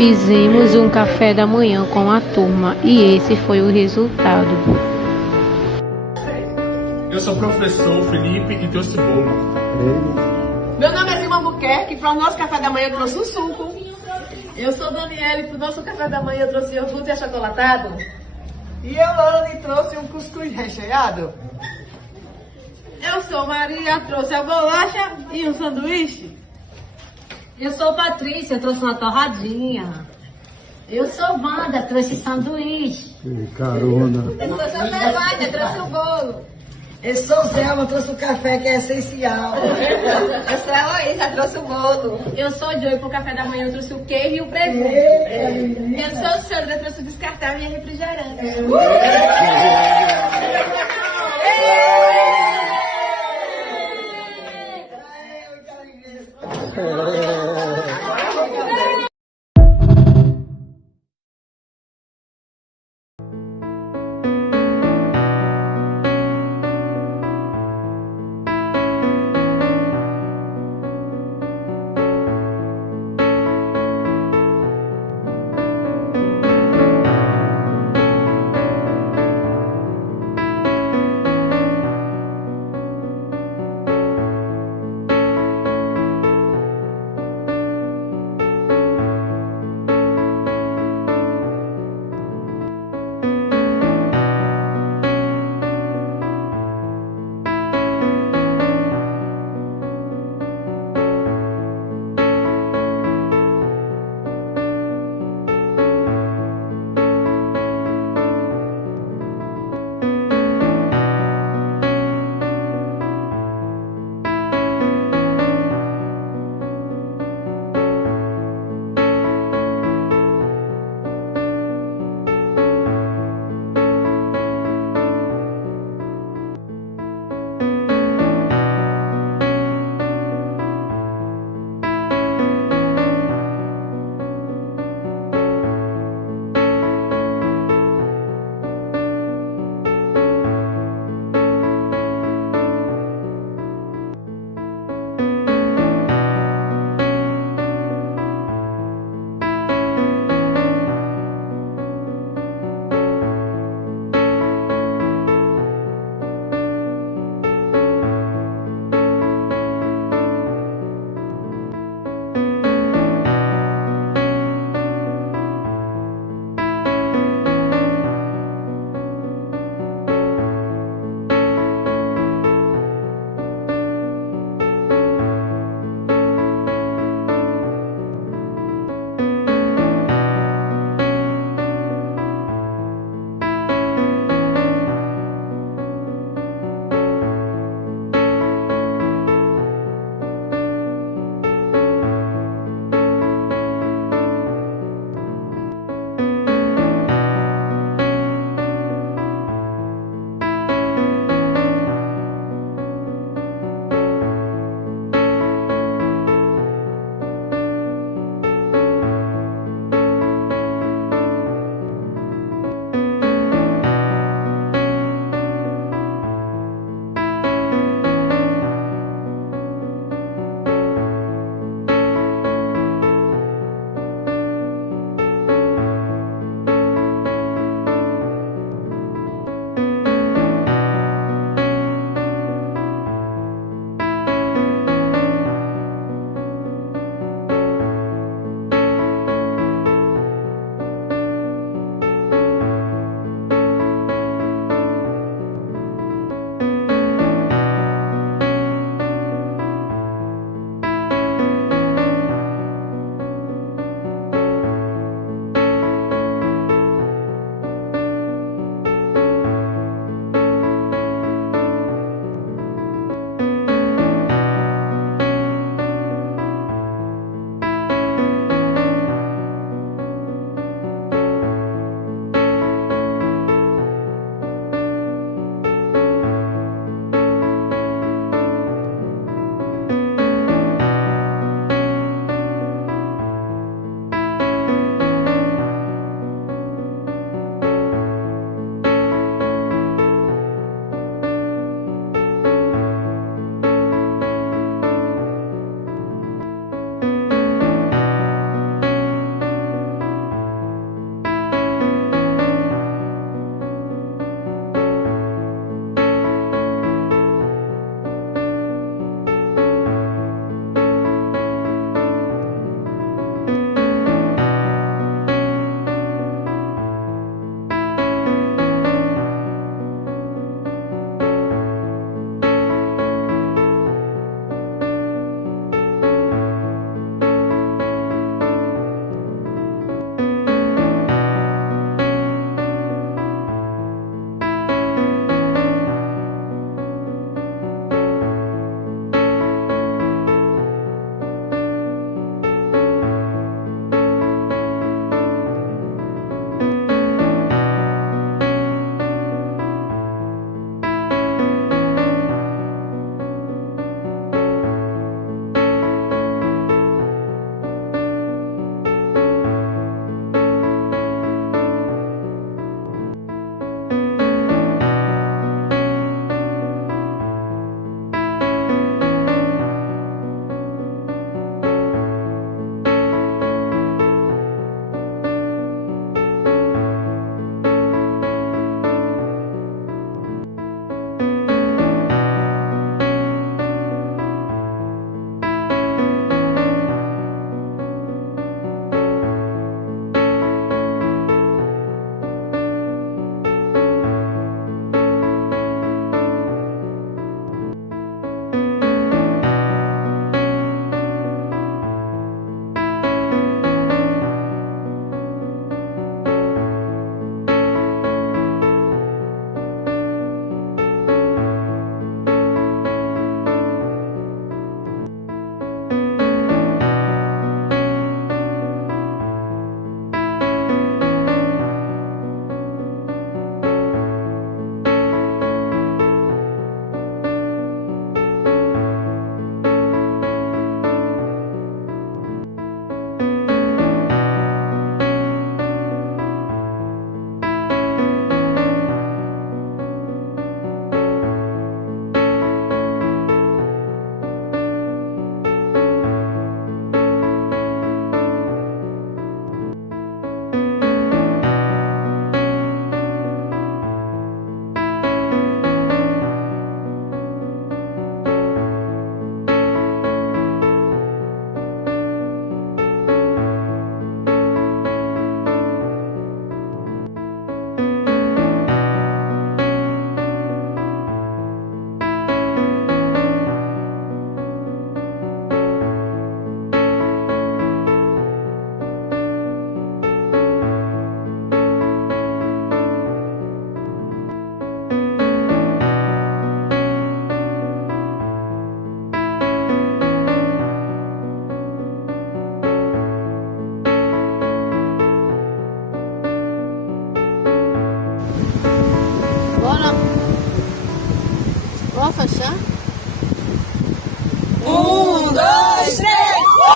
Fizemos um café da manhã com a turma e esse foi o resultado. Eu sou o professor Felipe e trouxe bolo. Meu nome é Zilma Albuquerque e para o nosso café da manhã eu trouxe um suco. Eu sou Daniela e para o nosso café da manhã eu trouxe iogurte achocolatado. E eu, Lorane, trouxe um cuscuz recheado. Eu sou Maria, trouxe a bolacha e um sanduíche. Eu sou Patrícia, trouxe uma torradinha. Eu sou Wanda, trouxe sanduíche. Carona. Eu sou José trouxe o bolo. Eu sou Zelma, trouxe o café que é essencial. Eu sou a Heloísa, trouxe o bolo. Eu sou Joy, pro café da manhã eu trouxe o queijo e o presunto. Eu sou Sandra, trouxe o descartável e a refrigerante. Posso achar?